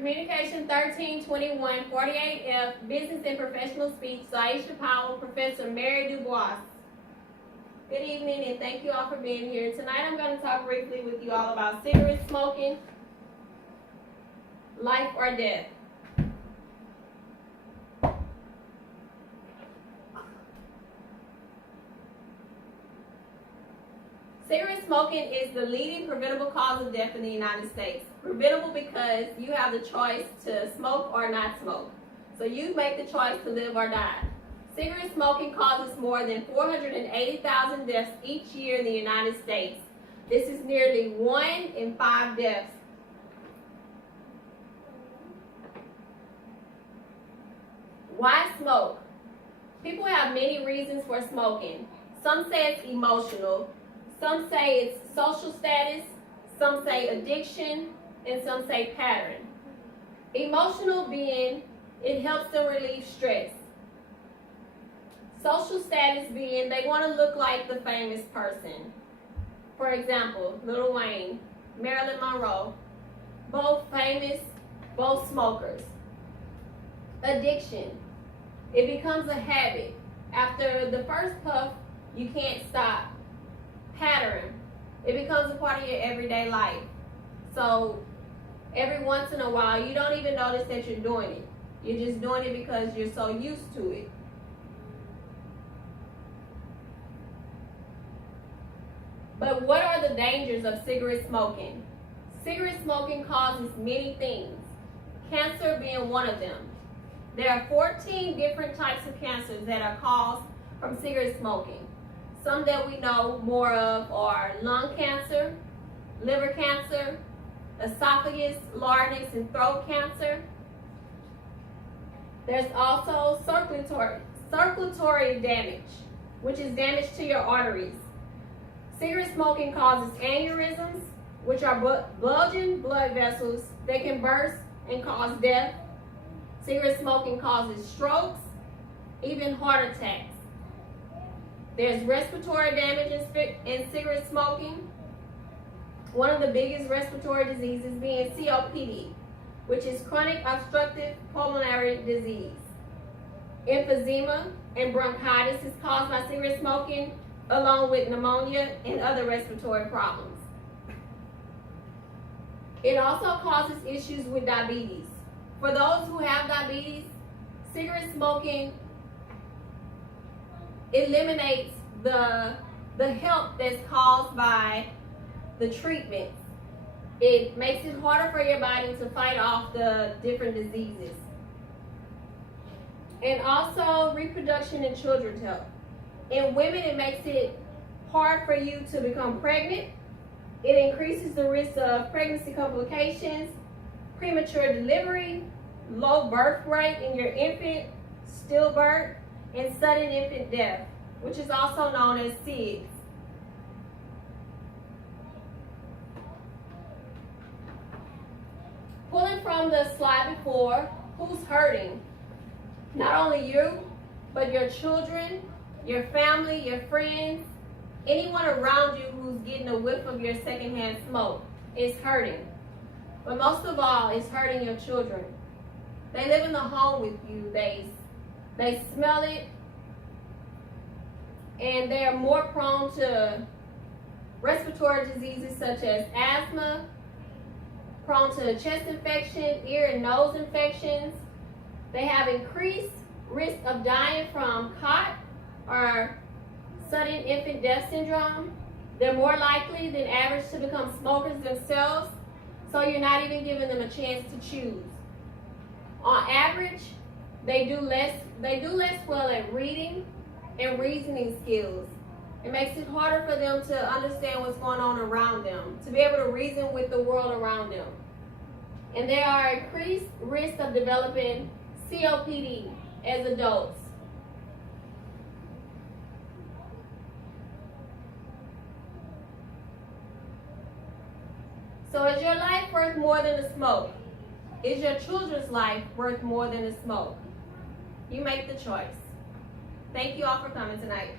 Communication 1321 48F, Business and Professional Speech, Zaisha Powell, Professor Mary Dubois. Good evening and thank you all for being here. Tonight I'm going to talk briefly with you all about cigarette smoking, life or death. Cigarette smoking is the leading preventable cause of death in the United States. Preventable because you have the choice to smoke or not smoke. So you make the choice to live or die. Cigarette smoking causes more than 480,000 deaths each year in the United States. This is nearly 1 in 5 deaths. Why smoke? People have many reasons for smoking. Some say it's emotional. Some say it's social status, some say addiction, and some say pattern. Emotional being, it helps them relieve stress. Social status being, they want to look like the famous person. For example, Lil Wayne, Marilyn Monroe, both famous, both smokers. Addiction, it becomes a habit. After the first puff, you can't stop. Pattern, it becomes a part of your everyday life. So every once in a while, you don't even notice that you're doing it. You're just doing it because you're so used to it. But what are the dangers of cigarette smoking? Cigarette smoking causes many things, cancer being one of them. There are 14 different types of cancers that are caused from cigarette smoking. Some that we know more of are lung cancer, liver cancer, esophagus, larynx, and throat cancer. There's also circulatory damage, which is damage to your arteries. Cigarette smoking causes aneurysms, which are bulging blood vessels that can burst and cause death. Cigarette smoking causes strokes, even heart attacks. There's respiratory damage in cigarette smoking. One of the biggest respiratory diseases being COPD, which is chronic obstructive pulmonary disease. Emphysema and bronchitis is caused by cigarette smoking, along with pneumonia and other respiratory problems. It also causes issues with diabetes. For those who have diabetes, cigarette smoking eliminates the help that's caused by the treatments. It makes it harder for your body to fight off the different diseases. And also reproduction and children's health. In women, it makes it hard for you to become pregnant. It increases the risk of pregnancy complications, premature delivery, low birth rate in your infant, stillbirth, and sudden infant death, which is also known as SIDS. Pulling from the slide before, who's hurting? Not only you, but your children, your family, your friends, anyone around you who's getting a whiff of your secondhand smoke is hurting. But most of all, it's hurting your children. They live in the home with you. They smell it, and they are more prone to respiratory diseases such as asthma, prone to chest infection, ear and nose infections. They have increased risk of dying from COT, or sudden infant death syndrome. They're more likely than average to become smokers themselves, so you're not even giving them a chance to choose. On average, they do less well at reading and reasoning skills. It makes it harder for them to understand what's going on around them, to be able to reason with the world around them. And there are increased risks of developing COPD as adults. So is your life worth more than the smoke? Is your children's life worth more than the smoke? You make the choice. Thank you all for coming tonight.